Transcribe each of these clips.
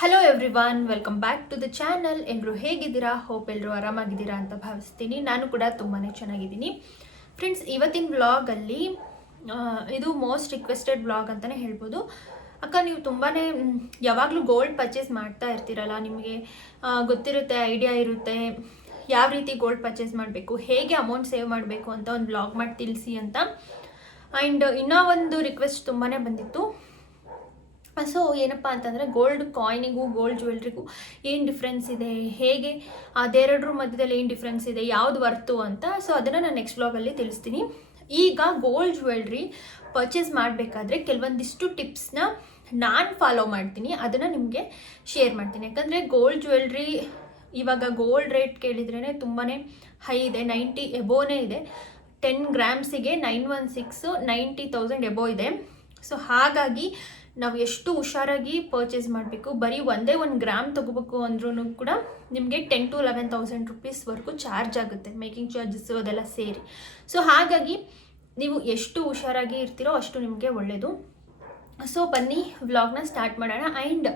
Hello everyone, welcome back to the channel. ಎಲ್ಲರೂ ಹೇಗಿದ್ದೀರಾ? Hope ಎಲ್ಲರೂ ಆರಾಮಾಗಿದ್ದೀರಾ ಅಂತ ಭಾವಿಸ್ತೀನಿ. ನಾನು ಕೂಡ ತುಂಬಾ ಚೆನ್ನಾಗಿದ್ದೀನಿ. ಫ್ರೆಂಡ್ಸ್, ಇವತ್ತಿನ ವ್ಲಾಗಲ್ಲಿ ಇದು ಮೋಸ್ಟ್ ರಿಕ್ವೆಸ್ಟೆಡ್ ವ್ಲಾಗ್ ಅಂತಲೇ ಹೇಳ್ಬೋದು. ಅಕ್ಕ, ನೀವು ತುಂಬಾ ಯಾವಾಗಲೂ ಗೋಲ್ಡ್ ಪರ್ಚೇಸ್ ಮಾಡ್ತಾ ಇರ್ತೀರಲ್ಲ, ನಿಮಗೆ ಗೊತ್ತಿರುತ್ತೆ, ಐಡಿಯಾ ಇರುತ್ತೆ ಯಾವ ರೀತಿ ಗೋಲ್ಡ್ ಪರ್ಚೇಸ್ ಮಾಡಬೇಕು, ಹೇಗೆ ಅಮೌಂಟ್ ಸೇವ್ ಮಾಡಬೇಕು ಅಂತ ಒಂದು ವ್ಲಾಗ್ ಮಾಡಿ ತಿಳಿಸಿ ಅಂತ. ಆ್ಯಂಡ್ ಇನ್ನೂ ಒಂದು ರಿಕ್ವೆಸ್ಟ್ ತುಂಬಾ ಬಂದಿತ್ತು. ಸೊ ಏನಪ್ಪ ಅಂತಂದರೆ, ಗೋಲ್ಡ್ ಕಾಯಿನಿಗೂ ಗೋಲ್ಡ್ ಜ್ಯುವೆಲ್ರಿಗೂ ಏನು ಡಿಫ್ರೆನ್ಸ್ ಇದೆ, ಹೇಗೆ ಅದೆರಡರ ಮಧ್ಯದಲ್ಲಿ ಏನು ಡಿಫ್ರೆನ್ಸ್ ಇದೆ, ಯಾವುದು ವರ್ತು ಅಂತ. ಸೊ ಅದನ್ನು ನಾನು ನೆಕ್ಸ್ಟ್ ವ್ಲಾಗಲ್ಲಿ ತಿಳಿಸ್ತೀನಿ. ಈಗ ಗೋಲ್ಡ್ ಜ್ಯುವೆಲ್ರಿ ಪರ್ಚೇಸ್ ಮಾಡಬೇಕಾದ್ರೆ ಕೆಲವೊಂದಿಷ್ಟು ಟಿಪ್ಸ್ನ ನಾನು ಫಾಲೋ ಮಾಡ್ತೀನಿ, ಅದನ್ನು ನಿಮಗೆ ಶೇರ್ ಮಾಡ್ತೀನಿ. ಯಾಕಂದರೆ ಗೋಲ್ಡ್ ಜ್ಯುವೆಲ್ರಿ ಇವಾಗ ಗೋಲ್ಡ್ ರೇಟ್ ಕೇಳಿದ್ರೇ ತುಂಬಾ ಹೈ ಇದೆ, 90 ಎಬೋನೇ ಇದೆ. 10 ಗ್ರಾಮ್ಸಿಗೆ 916 90,000 ಎಬೋ ಇದೆ. ಸೊ ಹಾಗಾಗಿ ನಾವು ಎಷ್ಟು ಹುಷಾರಾಗಿ ಪರ್ಚೇಸ್ ಮಾಡಬೇಕು. ಬರೀ ಒಂದೇ 1 ಗ್ರಾಮ್ ತೊಗೋಬೇಕು ಅಂದ್ರೂ ಕೂಡ ನಿಮಗೆ 10,000 to 11,000 ರುಪೀಸ್ವರೆಗೂ ಚಾರ್ಜ್ ಆಗುತ್ತೆ, ಮೇಕಿಂಗ್ ಚಾರ್ಜಸ್ಸು ಅದೆಲ್ಲ ಸೇರಿ. ಸೊ ಹಾಗಾಗಿ ನೀವು ಎಷ್ಟು ಹುಷಾರಾಗಿ ಇರ್ತೀರೋ ಅಷ್ಟು ನಿಮಗೆ ಒಳ್ಳೆಯದು. ಸೊ ಬನ್ನಿ ವ್ಲಾಗ್ನ ಸ್ಟಾರ್ಟ್ ಮಾಡೋಣ. ಆ್ಯಂಡ್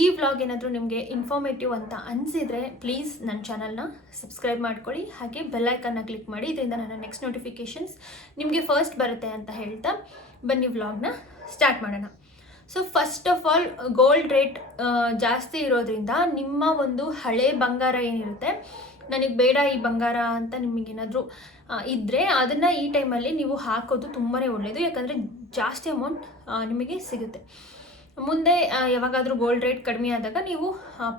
ಈ ವ್ಲಾಗ್ ಏನಾದರೂ ನಿಮಗೆ ಇನ್ಫಾರ್ಮೇಟಿವ್ ಅಂತ ಅನಿಸಿದರೆ ಪ್ಲೀಸ್ ನನ್ನ ಚಾನಲ್ನ ಸಬ್ಸ್ಕ್ರೈಬ್ ಮಾಡ್ಕೊಳ್ಳಿ, ಹಾಗೆ ಬೆಲ್ಲೈಕನ್ನ ಕ್ಲಿಕ್ ಮಾಡಿ. ಇದರಿಂದ ನನ್ನ ನೆಕ್ಸ್ಟ್ ನೋಟಿಫಿಕೇಷನ್ಸ್ ನಿಮಗೆ ಫಸ್ಟ್ ಬರುತ್ತೆ ಅಂತ ಹೇಳ್ತಾ ಬನ್ನಿ ವ್ಲಾಗ್ನ ಸ್ಟಾರ್ಟ್ ಮಾಡೋಣ. So first of all, gold rate ಜಾಸ್ತಿ ಇರೋದ್ರಿಂದ ನಿಮ್ಮ ಒಂದು ಹಳೆ ಬಂಗಾರ ಏನಿರುತ್ತೆ, ನನಗೆ ಬೇಡ ಈ ಬಂಗಾರ ಅಂತ ನಿಮಗೇನಾದರೂ ಇದ್ದರೆ ಅದನ್ನು ಈ ಟೈಮಲ್ಲಿ ನೀವು ಹಾಕೋದು ತುಂಬಾ ಒಳ್ಳೆಯದು. ಯಾಕಂದರೆ ಜಾಸ್ತಿ ಅಮೌಂಟ್ ನಿಮಗೆ ಸಿಗುತ್ತೆ. ಮುಂದೆ ಯಾವಾಗಾದರೂ ಗೋಲ್ಡ್ ರೇಟ್ ಕಡಿಮೆ ಆದಾಗ ನೀವು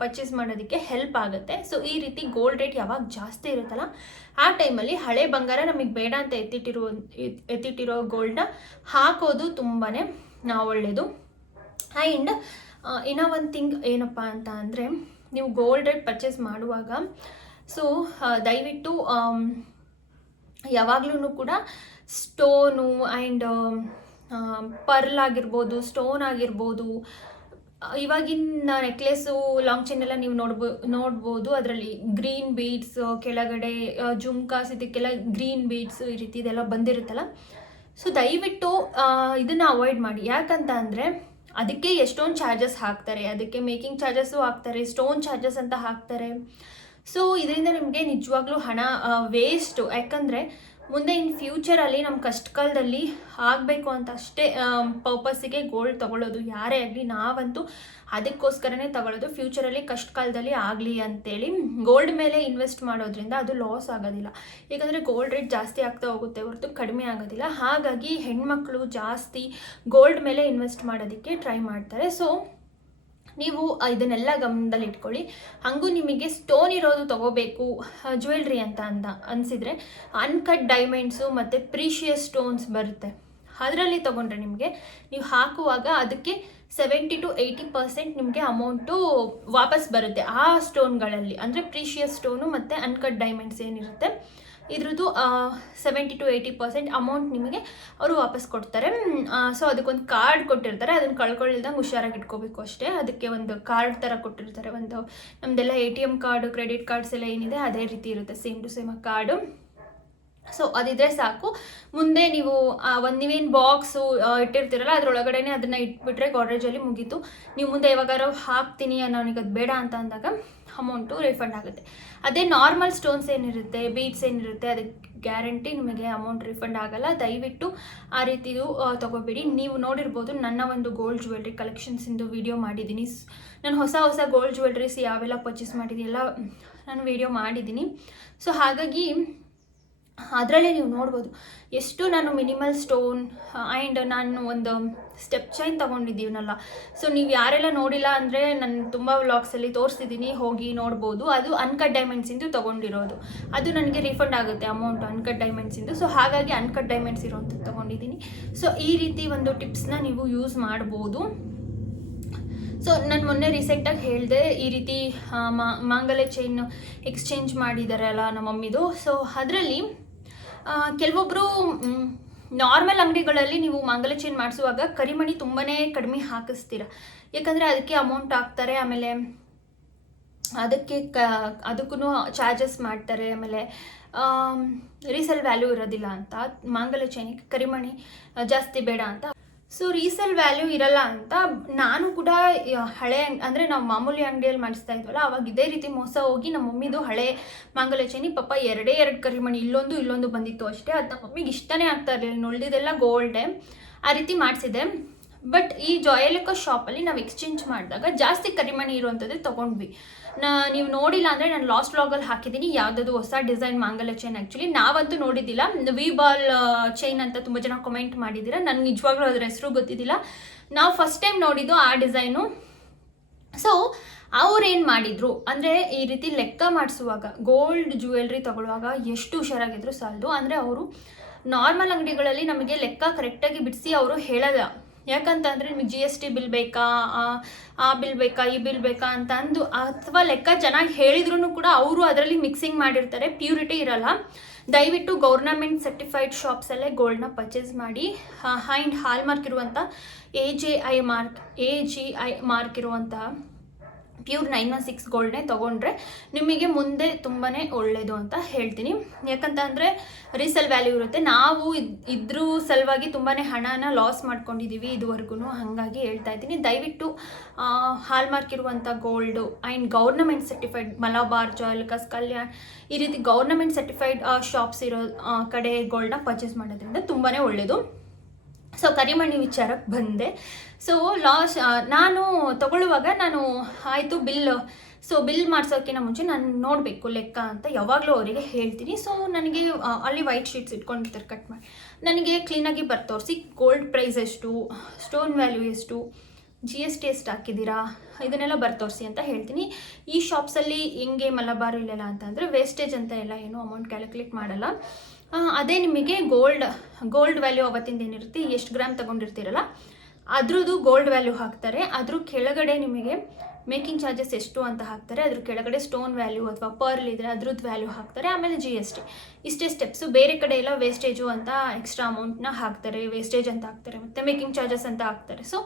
ಪರ್ಚೇಸ್ ಮಾಡೋದಕ್ಕೆ ಹೆಲ್ಪ್ ಆಗುತ್ತೆ. ಸೊ ಈ ರೀತಿ ಗೋಲ್ಡ್ ರೇಟ್ ಯಾವಾಗ ಜಾಸ್ತಿ ಇರುತ್ತಲ್ಲ ಆ ಟೈಮಲ್ಲಿ ಹಳೆ ಬಂಗಾರ ನಮಗೆ ಬೇಡ ಅಂತ ಎತ್ತಿಟ್ಟಿರೋ ಗೋಲ್ಡ್ನ ಹಾಕೋದು ತುಂಬಾ ಒಳ್ಳೆಯದು. ಆ್ಯಂಡ್ ಇನ್ನೂ ಒಂದು ಥಿಂಗ್ ಏನಪ್ಪ ಅಂತ ಅಂದರೆ, ನೀವು ಗೋಲ್ಡ್ ರೇಟ್ ಪರ್ಚೇಸ್ ಮಾಡುವಾಗ ಸೊ ದಯವಿಟ್ಟು ಯಾವಾಗಲೂ ಕೂಡ ಸ್ಟೋನು ಆ್ಯಂಡ್ ಪರ್ಲ್ ಆಗಿರ್ಬೋದು, ಸ್ಟೋನ್ ಆಗಿರ್ಬೋದು, ಇವಾಗಿನ ನೆಕ್ಲೆಸ್ಸು, ಲಾಂಗ್ ಚೈನ್ ಎಲ್ಲ ನೀವು ನೋಡ್ಬೋದು ಅದರಲ್ಲಿ ಗ್ರೀನ್ ಬೀಡ್ಸ್, ಕೆಳಗಡೆ ಜುಮ್ಕಾಸ್, ಇದಕ್ಕೆಲ್ಲ ಗ್ರೀನ್ ಬೀಡ್ಸ್ ಈ ರೀತಿ ಇದೆಲ್ಲ ಬಂದಿರುತ್ತಲ್ಲ. ಸೊ ದಯವಿಟ್ಟು ಇದನ್ನು ಅವಾಯ್ಡ್ ಮಾಡಿ. ಯಾಕಂತ ಅಂದರೆ ಅದಕ್ಕೆ ಎಷ್ಟೊಂದು ಚಾರ್ಜಸ್ ಹಾಕ್ತಾರೆ, ಅದಕ್ಕೆ ಮೇಕಿಂಗ್ ಚಾರ್ಜಸ್ಸು ಹಾಕ್ತಾರೆ, ಸ್ಟೋನ್ ಚಾರ್ಜಸ್ ಅಂತ ಹಾಕ್ತಾರೆ. ಸೊ ಇದರಿಂದ ನಿಮಗೆ ನಿಜವಾಗ್ಲೂ ಹಣ ವೇಸ್ಟು. ಯಾಕಂದರೆ ಮುಂದೆ ಇನ್ ಫ್ಯೂಚರಲ್ಲಿ ನಮ್ಮ ಕಷ್ಟ ಕಾಲದಲ್ಲಿ ಆಗಬೇಕು ಅಂತ ಅಷ್ಟೇ ಪರ್ಪಸ್ಸಿಗೆ ಗೋಲ್ಡ್ ತೊಗೊಳ್ಳೋದು ಯಾರೇ ಆಗಲಿ. ನಾವಂತೂ ಅದಕ್ಕೋಸ್ಕರನೇ ತಗೊಳ್ಳೋದು, ಫ್ಯೂಚರಲ್ಲಿ ಕಷ್ಟ ಕಾಲದಲ್ಲಿ ಆಗಲಿ ಅಂತೇಳಿ. ಗೋಲ್ಡ್ ಮೇಲೆ ಇನ್ವೆಸ್ಟ್ ಮಾಡೋದ್ರಿಂದ ಅದು ಲಾಸ್ ಆಗೋದಿಲ್ಲ. ಯಾಕಂದರೆ ಗೋಲ್ಡ್ ರೇಟ್ ಜಾಸ್ತಿ ಆಗ್ತಾ ಹೋಗುತ್ತೆ ಹೊರತು ಕಡಿಮೆ ಆಗೋದಿಲ್ಲ. ಹಾಗಾಗಿ ಹೆಣ್ಮಕ್ಳು ಜಾಸ್ತಿ ಗೋಲ್ಡ್ ಮೇಲೆ ಇನ್ವೆಸ್ಟ್ ಮಾಡೋದಕ್ಕೆ ಟ್ರೈ ಮಾಡ್ತಾರೆ. ಸೊ ನೀವು ಇದನ್ನೆಲ್ಲ ಗಮನದಲ್ಲಿ ಇಟ್ಕೊಳ್ಳಿ. ಹಾಗೂ ನಿಮಗೆ ಸ್ಟೋನ್ ಇರೋದು ತೊಗೋಬೇಕು ಜ್ಯುವೆಲ್ರಿ ಅಂತ ಅನಿಸಿದರೆ ಅನ್ಕಟ್ ಡೈಮಂಡ್ಸು ಮತ್ತು ಪ್ರೀಷಿಯಸ್ ಸ್ಟೋನ್ಸ್ ಬರುತ್ತೆ, ಅದರಲ್ಲಿ ತೊಗೊಂಡ್ರೆ ನಿಮಗೆ ನೀವು ಹಾಕುವಾಗ ಅದಕ್ಕೆ 70 to 80% ನಿಮಗೆ ಅಮೌಂಟು ವಾಪಸ್ ಬರುತ್ತೆ ಆ ಸ್ಟೋನ್ಗಳಲ್ಲಿ. ಅಂದರೆ ಪ್ರೀಷಿಯಸ್ ಸ್ಟೋನು ಮತ್ತು ಅನ್ಕಟ್ ಡೈಮಂಡ್ಸ್ ಏನಿರುತ್ತೆ ಇದ್ರದ್ದು 70 to 80% ಅಮೌಂಟ್ ನಿಮಗೆ ಅವರು ವಾಪಸ್ ಕೊಡ್ತಾರೆ. ಸೊ ಅದಕ್ಕೊಂದು ಕಾರ್ಡ್ ಕೊಟ್ಟಿರ್ತಾರೆ, ಅದನ್ನು ಕಳ್ಕೊಳ್ಳಿಲ್ದಂಗೆ ಹುಷಾರಾಗಿ ಇಟ್ಕೋಬೇಕು ಅಷ್ಟೇ. ಅದಕ್ಕೆ ಒಂದು ಕಾರ್ಡ್ ಥರ ಕೊಟ್ಟಿರ್ತಾರೆ, ಒಂದು ನಮ್ಮದೆಲ್ಲ ATM ಕಾರ್ಡು, ಕ್ರೆಡಿಟ್ ಕಾರ್ಡ್ಸ್ ಎಲ್ಲ ಏನಿದೆ ಅದೇ ರೀತಿ ಇರುತ್ತೆ, same to same card. So ಅದಿದ್ರೆ ಸಾಕು. ಮುಂದೆ ನೀವು ನೀವೇನು ಬಾಕ್ಸು ಇಟ್ಟಿರ್ತೀರಲ್ಲ ಅದರೊಳಗಡೆನೆ ಅದನ್ನು ಇಟ್ಬಿಟ್ರೆ ಗಾಡ್ರೇಜಲ್ಲಿ ಮುಗೀತು. ನೀವು ಮುಂದೆ ಯಾವಾಗಾರು ಹಾಕ್ತೀನಿ ನನಗೆ ಅದು ಬೇಡ ಅಂತ ಅಂದಾಗ ಅಮೌಂಟು ರಿಫಂಡ್ ಆಗುತ್ತೆ. ಅದೇ ನಾರ್ಮಲ್ ಸ್ಟೋನ್ಸ್ ಏನಿರುತ್ತೆ, ಬೀಡ್ಸ್ ಏನಿರುತ್ತೆ, ಅದಕ್ಕೆ ಗ್ಯಾರಂಟಿ ನಿಮಗೆ ಅಮೌಂಟ್ ರಿಫಂಡ್ ಆಗೋಲ್ಲ. ದಯವಿಟ್ಟು ಆ ರೀತಿದು ತೊಗೋಬೇಡಿ. ನೀವು ನೋಡಿರ್ಬೋದು ನನ್ನ ಒಂದು ಗೋಲ್ಡ್ ಜ್ಯುವೆಲ್ರಿ ಕಲೆಕ್ಷನ್ಸಿಂದು ವಿಡಿಯೋ ಮಾಡಿದ್ದೀನಿ. ನಾನು ಹೊಸ ಗೋಲ್ಡ್ ಜ್ಯುವೆಲ್ರೀಸ್ ಯಾವೆಲ್ಲ ಪರ್ಚೇಸ್ ಮಾಡಿದ್ದೀನಿ ಎಲ್ಲ ನಾನು ವಿಡಿಯೋ ಮಾಡಿದ್ದೀನಿ. ಸೊ ಹಾಗಾಗಿ ಅದರಲ್ಲೇ ನೀವು ನೋಡ್ಬೋದು ಎಷ್ಟು ನಾನು ಮಿನಿಮಲ್ ಸ್ಟೋನ್ ಆ್ಯಂಡ್ ನಾನು ಒಂದು ಸ್ಟೆಪ್ ಚೈನ್ ತೊಗೊಂಡಿದ್ದೀನಲ್ಲ. ಸೊ ನೀವು ಯಾರೆಲ್ಲ ನೋಡಿಲ್ಲ ಅಂದರೆ ನಾನು ತುಂಬ ವ್ಲಾಗ್ಸಲ್ಲಿ ತೋರಿಸ್ತಿದ್ದೀನಿ, ಹೋಗಿ ನೋಡ್ಬೋದು. ಅದು ಅನ್ಕಟ್ ಡೈಮಂಡ್ಸಿಂದು ತೊಗೊಂಡಿರೋದು, ಅದು ನನಗೆ ರಿಫಂಡ್ ಆಗುತ್ತೆ ಅಮೌಂಟ್ ಅನ್ಕಟ್ ಡೈಮಂಡ್ಸಿಂದು. ಸೊ ಹಾಗಾಗಿ ಅನ್ಕಟ್ ಡೈಮಂಡ್ಸ್ ಇರೋವಂಥದ್ದು ತೊಗೊಂಡಿದ್ದೀನಿ. ಸೊ ಈ ರೀತಿ ಒಂದು ಟಿಪ್ಸ್ನ ನೀವು ಯೂಸ್ ಮಾಡ್ಬೋದು. ಸೊ ನಾನು ಮೊನ್ನೆ ರೀಸೆಂಟಾಗಿ ಹೇಳಿದೆ, ಈ ರೀತಿ ಮಾಂಗಲ್ಯ ಚೈನ್ ಎಕ್ಸ್ಚೇಂಜ್ ಮಾಡಿದಾರಲ್ಲ ನಮ್ಮ ಮಮ್ಮಿದು. ಸೊ ಅದರಲ್ಲಿ ಕೆಲವೊಬ್ಬರು ನಾರ್ಮಲ್ ಅಂಗಡಿಗಳಲ್ಲಿ ನೀವು ಮಾಂಗಲ್ಯ ಚೈನ್ ಮಾಡಿಸುವಾಗ ಕರಿಮಣಿ ತುಂಬಾ ಕಡಿಮೆ ಹಾಕಿಸ್ತೀರ. ಯಾಕಂದರೆ ಅದಕ್ಕೆ ಅಮೌಂಟ್ ಹಾಕ್ತಾರೆ, ಆಮೇಲೆ ಅದಕ್ಕೂ ಚಾರ್ಜಸ್ ಮಾಡ್ತಾರೆ, ಆಮೇಲೆ ರೀಸೇಲ್ ವ್ಯಾಲ್ಯೂ ಇರೋದಿಲ್ಲ ಅಂತ ಮಾಂಗಲ್ಯ ಚೈನಿಗೆ ಕರಿಮಣಿ ಜಾಸ್ತಿ ಬೇಡ ಅಂತ ಸೊ ರೀಸೇಲ್ ವ್ಯಾಲ್ಯೂ ಇರಲ್ಲ ಅಂತ ನಾನು ಕೂಡ ಹಳೆ ಅಂದರೆ ನಾವು ಮಾಮೂಲಿ ಅಂಗಡಿಯಲ್ಲಿ ಮಾಡಿಸ್ತಾ ಇದ್ವಲ್ಲ, ಅವಾಗ ಇದೇ ರೀತಿ ಮೋಸ ಹೋಗಿ ನಮ್ಮ ಮಮ್ಮಿದು ಹಳೆ ಮಾಂಗಲ್ಯ ಚೈನಿ ಪಾಪ ಎರಡೇ ಕರಿಮಣಿ ಇಲ್ಲೊಂದು ಬಂದಿತ್ತು ಅಷ್ಟೇ. ಅದು ನಮ್ಮ ಮಮ್ಮಿಗೆ ಇಷ್ಟನೇ ಆಗ್ತಾ ಇರಲಿಲ್ಲ, ಉಳಿದಿದ್ದೆಲ್ಲ ಗೋಲ್ಡೆ. ಆ ರೀತಿ ಮಾಡಿಸಿದೆ. ಬಟ್ ಈ ಜಾಯಲಿಕಾ ಶಾಪಲ್ಲಿ ನಾವು ಎಕ್ಸ್ಚೇಂಜ್ ಮಾಡಿದಾಗ ಜಾಸ್ತಿ ಕರಿಮಣಿ ಇರುವಂಥದ್ದೇ ತೊಗೊಂಡ್ವಿ. ನೀವು ನೋಡಿಲ್ಲ ಅಂದರೆ ನಾನು ಲಾಸ್ಟ್ ವ್ಲಾಗಲ್ಲಿ ಹಾಕಿದ್ದೀನಿ ಯಾವುದಾದ್ರು ಹೊಸ ಡಿಸೈನ್ ಮಾಂಗಲ್ಯ ಚೈನ್. ಆ್ಯಕ್ಚುಲಿ ನಾವಂತೂ ನೋಡಿದ್ದಿಲ್ಲ. ವಿ ಬಾಲ್ ಚೈನ್ ಅಂತ ತುಂಬ ಜನ ಕಮೆಂಟ್ ಮಾಡಿದ್ದೀರಾ, ನನಗೆ ನಿಜವಾಗ್ಲೂ ಅದ್ರ ಹೆಸರು ಗೊತ್ತಿದ್ದಿಲ್ಲ. ನಾವು ಫಸ್ಟ್ ಟೈಮ್ ನೋಡಿದ್ದು ಆ ಡಿಸೈನು. ಸೊ ಅವ್ರೇನು ಮಾಡಿದರು ಅಂದರೆ ಈ ರೀತಿ ಲೆಕ್ಕ ಮಾಡಿಸುವಾಗ ಗೋಲ್ಡ್ ಜ್ಯುವೆಲ್ರಿ ತೊಗೊಳ್ಳುವಾಗ ಎಷ್ಟು ಹುಷಾರಾಗಿದ್ರು ಸಾಲದು. ಅಂದರೆ ಅವರು ನಾರ್ಮಲ್ ಅಂಗಡಿಗಳಲ್ಲಿ ನಮಗೆ ಲೆಕ್ಕ ಕರೆಕ್ಟಾಗಿ ಬಿಡಿಸಿ ಅವರು ಹೇಳಲ್ಲ. ಯಾಕಂತಂದರೆ ನಿಮಗೆ GST ಬಿಲ್ ಬೇಕಾ, ಆ ಬಿಲ್ ಬೇಕಾ, ಈ ಬಿಲ್ ಬೇಕಾ ಅಂತ ಅಂದು, ಅಥವಾ ಲೆಕ್ಕ ಚೆನ್ನಾಗಿ ಹೇಳಿದ್ರು ಕೂಡ ಅವರು ಅದರಲ್ಲಿ ಮಿಕ್ಸಿಂಗ್ ಮಾಡಿರ್ತಾರೆ, ಪ್ಯೂರಿಟಿ ಇರಲ್ಲ. ದಯವಿಟ್ಟು ಗೌರ್ನಮೆಂಟ್ ಸರ್ಟಿಫೈಡ್ ಶಾಪ್ಸಲ್ಲೇ ಗೋಲ್ಡ್ನ ಪರ್ಚೇಸ್ ಮಾಡಿ. ಆ್ಯಂಡ್ ಹಾಲ್ ಮಾರ್ಕ್ ಇರುವಂಥ AGI ಮಾರ್ಕ್ ಇರುವಂಥ ಪ್ಯೂರ್ 916 ಗೋಲ್ಡ್ನೇ ತೊಗೊಂಡ್ರೆ ನಿಮಗೆ ಮುಂದೆ ತುಂಬಾ ಒಳ್ಳೆಯದು ಅಂತ ಹೇಳ್ತೀನಿ. ಯಾಕಂತಂದರೆ ರೀಸೇಲ್ ವ್ಯಾಲ್ಯೂ ಇರುತ್ತೆ. ನಾವು ಇದ್ರ ಸಲುವಾಗಿ ತುಂಬಾ ಹಣನ ಲಾಸ್ ಮಾಡ್ಕೊಂಡಿದ್ದೀವಿ ಇದುವರೆಗೂ, ಹಾಗಾಗಿ ಹೇಳ್ತಾ ಇದ್ದೀನಿ. ದಯವಿಟ್ಟು ಹಾಲ್ ಮಾರ್ಕ್ ಇರುವಂಥ gold and government certified Malabar, Joyalukkas, Kalyan ಈ ರೀತಿ ಗೌರ್ನಮೆಂಟ್ ಸರ್ಟಿಫೈಡ್ ಶಾಪ್ಸ್ ಇರೋ ಕಡೆ ಗೋಲ್ಡ್ನ ಪರ್ಚೇಸ್ ಮಾಡೋದ್ರಿಂದ ತುಂಬಾ ಒಳ್ಳೆಯದು. ಸೊ ಕರಿಮಣಿ ವಿಚಾರಕ್ಕೆ ಬಂದೆ. ಸೊ ನಾನು ತಗೊಳ್ಳುವಾಗ ನಾನು ಆಯಿತು ಬಿಲ್ ಮಾಡಿಸೋಕ್ಕಿಂತ ಮುಂಚೆ ನಾನು ನೋಡಬೇಕು ಲೆಕ್ಕ ಅಂತ ಯಾವಾಗಲೂ ಅವರಿಗೆ ಹೇಳ್ತೀನಿ. ಸೊ ನನಗೆ ಅಲ್ಲಿ ವೈಟ್ ಶೀಟ್ಸ್ ಇಟ್ಕೊಂಡಿರ್ತಾರೆ ಕಟ್ ಮಾಡಿ, ನನಗೆ ಕ್ಲೀನಾಗಿ ತೋರಿಸಿ ಗೋಲ್ಡ್ ಪ್ರೈಸ್ ಎಷ್ಟು, ಸ್ಟೋನ್ ವ್ಯಾಲ್ಯೂ ಎಷ್ಟು, GST ಎಷ್ಟು ಹಾಕಿದ್ದೀರಾ ಇದನ್ನೆಲ್ಲ ತೋರಿಸಿ ಅಂತ ಹೇಳ್ತೀನಿ. ಈ ಶಾಪ್ಸಲ್ಲಿ ಹೆಂಗೆ ಮಲಬಾರ್ ಇಲ್ಲೆಲ್ಲ ಅಂತಂದರೆ ವೇಸ್ಟೇಜ್ ಅಂತ ಎಲ್ಲ ಏನೂ ಅಮೌಂಟ್ ಕ್ಯಾಲ್ಕುಲೇಟ್ ಮಾಡಲ್ಲ. ಅದೇ ನಿಮಗೆ ಗೋಲ್ಡ್ ವ್ಯಾಲ್ಯೂ ಅವತ್ತಿಂದ ಏನಿರುತ್ತೆ, ಎಷ್ಟು ಗ್ರಾಮ್ ತೊಗೊಂಡಿರ್ತೀರಲ್ಲ ಅದ್ರದ್ದು ಗೋಲ್ಡ್ ವ್ಯಾಲ್ಯೂ ಹಾಕ್ತಾರೆ. ಅದ್ರ ಕೆಳಗಡೆ ನಿಮಗೆ ಮೇಕಿಂಗ್ ಚಾರ್ಜಸ್ ಎಷ್ಟು ಅಂತ ಹಾಕ್ತಾರೆ, ಅದ್ರ ಕೆಳಗಡೆ ಸ್ಟೋನ್ ವ್ಯಾಲ್ಯೂ ಅಥವಾ ಪರ್ಲ್ ಇದ್ದರೆ ಅದ್ರದ್ದು ವ್ಯಾಲ್ಯೂ ಹಾಕ್ತಾರೆ. ಆಮೇಲೆ GST ಇಷ್ಟೇ ಸ್ಟೆಪ್ಸು. ಬೇರೆ ಕಡೆ ಎಲ್ಲ ವೇಸ್ಟೇಜು ಅಂತ ಎಕ್ಸ್ಟ್ರಾ ಅಮೌಂಟ್ನ ಹಾಕ್ತಾರೆ, ವೇಸ್ಟೇಜ್ ಅಂತ ಹಾಕ್ತಾರೆ, ಮತ್ತು ಮೇಕಿಂಗ್ ಚಾರ್ಜಸ್ ಅಂತ ಹಾಕ್ತಾರೆ. ಸೊ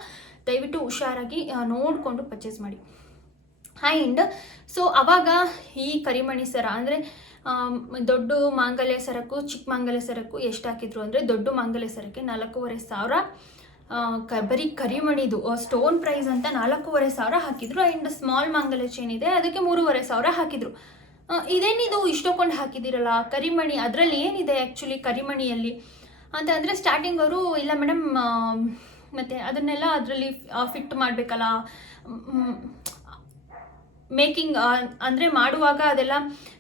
ದಯವಿಟ್ಟು ಹುಷಾರಾಗಿ ನೋಡಿಕೊಂಡು ಪರ್ಚೇಸ್ ಮಾಡಿ. ಆ್ಯಂಡ್ ಸೊ ಆವಾಗ ಈ ಕರಿಮಣಿ ಸರ ಅಂದರೆ ದೊಡ್ಡ ಮಾಂಗಲ್ಯ ಸರಕ್ಕೂ ಚಿಕ್ಕ ಮಾಂಗಲ್ಯ ಸರಕ್ಕೂ ಎಷ್ಟು ಹಾಕಿದ್ರು ಅಂದರೆ ದೊಡ್ಡ ಮಾಂಗಲ್ಯ ಸರಕ್ಕೆ 4,500 ಬರೀ ಕರಿಮಣಿದು ಸ್ಟೋನ್ ಪ್ರೈಸ್ ಅಂತ 4,500 ಹಾಕಿದ್ರು. ಆ್ಯಂಡ್ ಸ್ಮಾಲ್ ಮಾಂಗಲ್ಯ ಚೈನ್ ಇದೆ ಅದಕ್ಕೆ 3,500 ಹಾಕಿದ್ರು. ಇದೇನಿದು ಇಷ್ಟೊಂದು ಹಾಕಿದ್ದೀರಲ್ಲ ಕರಿಮಣಿ, ಅದರಲ್ಲಿ ಏನಿದೆ ಆ್ಯಕ್ಚುಲಿ ಕರಿಮಣಿಯಲ್ಲಿ ಅಂತ ಅಂದರೆ ಸ್ಟಾರ್ಟಿಂಗ್ ಅವರು ಇಲ್ಲ ಮೇಡಮ್ ಮತ್ತು ಅದನ್ನೆಲ್ಲ ಅದರಲ್ಲಿ ಫಿಟ್ ಮಾಡಬೇಕಲ್ಲ, ಮೇಕಿಂಗ್ ಅಂದರೆ ಮಾಡುವಾಗ ಅದೆಲ್ಲ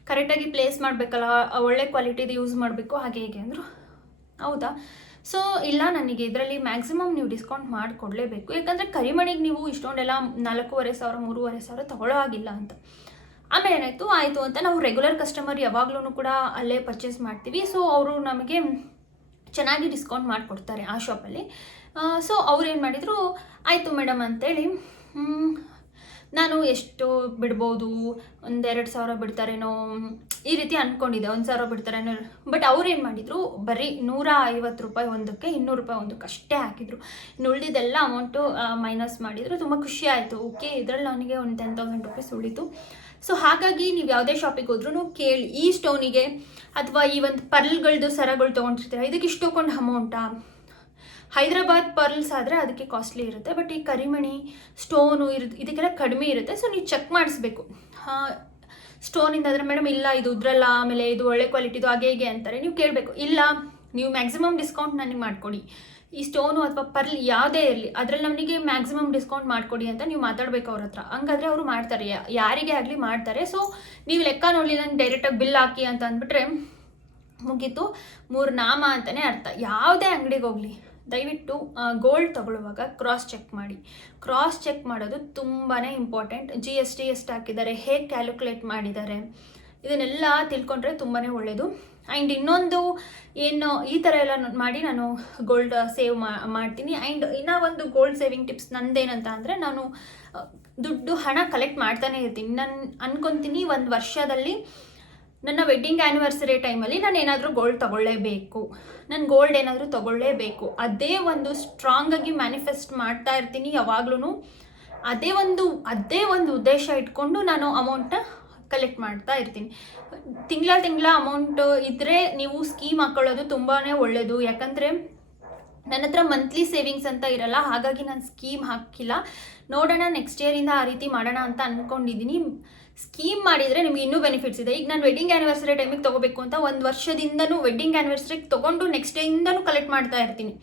ಕರೆಕ್ಟಾಗಿ ಪ್ಲೇಸ್ ಮಾಡಬೇಕಲ್ಲ, ಒಳ್ಳೆ ಕ್ವಾಲಿಟಿದು ಯೂಸ್ ಮಾಡಬೇಕು ಹಾಗೆ ಹೀಗೆ ಅಂದರು. ಹೌದಾ? ಸೊ ಇಲ್ಲ, ನನಗೆ ಇದರಲ್ಲಿ ಮ್ಯಾಕ್ಸಿಮಮ್ ನೀವು ಡಿಸ್ಕೌಂಟ್ ಮಾಡಿಕೊಡ್ಲೇಬೇಕು. ಯಾಕಂದರೆ ಕರಿಮಣಿಗೆ ನೀವು ಇಷ್ಟೊಂದೆಲ್ಲ 4,500 3,500 ತೊಗೊಳ್ಳೋ ಆಗಿಲ್ಲ ಅಂತ. ಆಮೇಲೆ ಏನಾಯಿತು ಆಯಿತು ಅಂತ ನಾವು ರೆಗ್ಯುಲರ್ ಕಸ್ಟಮರ್ ಯಾವಾಗಲೂ ಕೂಡ ಅಲ್ಲೇ ಪರ್ಚೇಸ್ ಮಾಡ್ತೀವಿ. ಸೊ ಅವರು ನಮಗೆ ಚೆನ್ನಾಗಿ ಡಿಸ್ಕೌಂಟ್ ಮಾಡಿಕೊಡ್ತಾರೆ ಆ ಶಾಪಲ್ಲಿ. ಸೊ ಅವ್ರು ಏನು ಮಾಡಿದರು, ಆಯಿತು ಮೇಡಮ್ ಅಂತೇಳಿ ನಾನು ಎಷ್ಟು ಬಿಡ್ಬೋದು, 1,000-2,000 ಬಿಡ್ತಾರೇನೋ ಈ ರೀತಿ ಅಂದ್ಕೊಂಡಿದ್ದೆ, 1,000 ಬಿಡ್ತಾರೇನೋ. ಬಟ್ ಅವ್ರು ಏನು ಮಾಡಿದರು, ಬರೀ 150 ರೂಪಾಯಿ ಒಂದಕ್ಕೆ, 200 ರೂಪಾಯಿ ಒಂದಕ್ಕೆ ಅಷ್ಟೇ ಹಾಕಿದರು. ಇನ್ನು ಉಳಿದಿದ್ದೆಲ್ಲ ಅಮೌಂಟು ಮೈನಸ್ ಮಾಡಿದರು. ತುಂಬ ಖುಷಿ ಆಯಿತು. ಓಕೆ, ಇದರಲ್ಲಿ ನನಗೆ ಒಂದು 10,000 ರುಪೀಸ್ ಉಳಿತು. ಸೊ ಹಾಗಾಗಿ ನೀವು ಯಾವುದೇ ಶಾಪಿಗೆ ಹೋದ್ರೂ ಕೇಳಿ, ಈ ಸ್ಟೋನಿಗೆ ಅಥವಾ ಈ ಒಂದು ಪರ್ಲ್ಗಳದ್ದು ಸರಗಳು ತೊಗೊಂಡಿರ್ತೀರ, ಇದಕ್ಕೆ ಇಷ್ಟೊಂದು ಅಮೌಂಟಾ? ಹೈದರಾಬಾದ್ ಪರ್ಲ್ಸ್ ಆದರೆ ಅದಕ್ಕೆ ಕಾಸ್ಟ್ಲಿ ಇರುತ್ತೆ. ಬಟ್ ಈ ಕರಿಮಣಿ ಸ್ಟೋನು ಇದಕ್ಕೆಲ್ಲ ಕಡಿಮೆ ಇರುತ್ತೆ. ಸೊ ನೀವು ಚೆಕ್ ಮಾಡಿಸ್ಬೇಕು. ಸ್ಟೋನಿಂದ ಆದರೆ ಮೇಡಮ್ ಇಲ್ಲ ಇದು ಉದ್ರಲ್ಲ, ಆಮೇಲೆ ಇದು ಒಳ್ಳೆ ಕ್ವಾಲಿಟಿದು ಹಾಗೆ ಹೇಗೆ ಅಂತಾರೆ. ನೀವು ಕೇಳಬೇಕು, ಇಲ್ಲ ನೀವು ಮ್ಯಾಕ್ಸಿಮಮ್ ಡಿಸ್ಕೌಂಟ್ ನನಗೆ ಮಾಡಿಕೊಡಿ, ಈ ಸ್ಟೋನು ಅಥವಾ ಪರ್ಲ್ ಯಾವುದೇ ಇರಲಿ ಅದರಲ್ಲಿ ನಮಗೆ ಮ್ಯಾಕ್ಸಿಮಮ್ ಡಿಸ್ಕೌಂಟ್ ಮಾಡಿಕೊಡಿ ಅಂತ ನೀವು ಮಾತಾಡಬೇಕು ಅವ್ರ ಹತ್ರ. ಹಂಗಾದರೆ ಅವರು ಮಾಡ್ತಾರೆ, ಯಾರಿಗೆ ಆಗಲಿ ಮಾಡ್ತಾರೆ. ಸೊ ನೀವು ಲೆಕ್ಕ ನೋಡಲಿಲ್ಲ, ನಂಗೆ ಡೈರೆಕ್ಟಾಗಿ ಬಿಲ್ ಹಾಕಿ ಅಂತ ಅಂದ್ಬಿಟ್ರೆ ಮುಗೀತು, 3 ನಾಮ ಅಂತಲೇ ಅರ್ಥ. ಯಾವುದೇ ಅಂಗಡಿಗೆ ಹೋಗಲಿ ದಯವಿಟ್ಟು ಗೋಲ್ಡ್ ತೊಗೊಳ್ಳುವಾಗ ಕ್ರಾಸ್ ಚೆಕ್ ಮಾಡಿ. ಕ್ರಾಸ್ ಚೆಕ್ ಮಾಡೋದು ತುಂಬಾ ಇಂಪಾರ್ಟೆಂಟ್. GST ಎಷ್ಟು ಹಾಕಿದ್ದಾರೆ, ಹೇಗೆ ಕ್ಯಾಲ್ಕುಲೇಟ್ ಮಾಡಿದ್ದಾರೆ, ಇದನ್ನೆಲ್ಲ ತಿಳ್ಕೊಂಡ್ರೆ ತುಂಬಾ ಒಳ್ಳೆಯದು. ಆ್ಯಂಡ್ ಇನ್ನೊಂದು ಏನು ಈ ಥರ ಎಲ್ಲ ಮಾಡಿ ನಾನು ಗೋಲ್ಡ್ ಸೇವ್ ಮಾಡ್ತೀನಿ. ಆ್ಯಂಡ್ ಇನ್ನೂ ಒಂದು ಗೋಲ್ಡ್ ಸೇವಿಂಗ್ ಟಿಪ್ಸ್ ನಂದೇನಂತ ಅಂದರೆ, ನಾನು ಹಣ ಕಲೆಕ್ಟ್ ಮಾಡ್ತಾನೆ ಇರ್ತೀನಿ. ನಾನು ಅನ್ಕೊತೀನಿ ಒಂದು ವರ್ಷದಲ್ಲಿ ನನ್ನ ವೆಡ್ಡಿಂಗ್ ಆ್ಯನಿವರ್ಸರಿ ಟೈಮಲ್ಲಿ ನಾನು ಏನಾದರೂ ಗೋಲ್ಡ್ ತೊಗೊಳ್ಳೇಬೇಕು, ನಾನು ಗೋಲ್ಡ್ ಏನಾದರೂ ತೊಗೊಳ್ಳೇಬೇಕು, ಅದೇ ಒಂದು ಸ್ಟ್ರಾಂಗಾಗಿ ಮ್ಯಾನಿಫೆಸ್ಟ್ ಮಾಡ್ತಾ ಇರ್ತೀನಿ ಯಾವಾಗ್ಲೂ. ಅದೇ ಒಂದು ಉದ್ದೇಶ ಇಟ್ಕೊಂಡು ನಾನು ಅಮೌಂಟನ್ನ ಕಲೆಕ್ಟ್ ಮಾಡ್ತಾ ಇರ್ತೀನಿ. ತಿಂಗಳ ಅಮೌಂಟ್ ಇದ್ದರೆ ನೀವು ಸ್ಕೀಮ್ ಹಾಕ್ಕೊಳ್ಳೋದು ತುಂಬಾ ಒಳ್ಳೆಯದು. ಯಾಕಂದರೆ ನನ್ನ ಹತ್ರ ಮಂತ್ಲಿ ಸೇವಿಂಗ್ಸ್ ಅಂತ ಇರಲ್ಲ, ಹಾಗಾಗಿ ನಾನು ಸ್ಕೀಮ್ ಹಾಕಿಲ್ಲ. ನೋಡೋಣ ನೆಕ್ಸ್ಟ್ ಇಯರಿಂದ ಆ ರೀತಿ ಮಾಡೋಣ ಅಂತ ಅಂದ್ಕೊಂಡಿದ್ದೀನಿ. ಸ್ಕೀಮ್ ಮಾಡಿದರೆ ನಿಮ್ಗೆ ಇನ್ನೂ ಬೆನಿಫಿಟ್ಸ್ ಇದೆ. ಈಗ ನಾನು ವೆಡ್ಡಿಂಗ್ ಆ್ಯನಿವರ್ಸರಿ ಟೈಮಿಗೆ ತೊಗೋಬೇಕು ಅಂತ 1 ವರ್ಷದಿಂದನೂ ವೆಡ್ಡಿಂಗ್ ಆ್ಯನಿವರ್ಸರಿಗೆ ತೊಗೊಂಡು ನೆಕ್ಸ್ಟ್ ಡೇಯಿಂದನೂ ಕಲೆಕ್ಟ್ ಮಾಡ್ತಾ ಇರ್ತೀನಿ.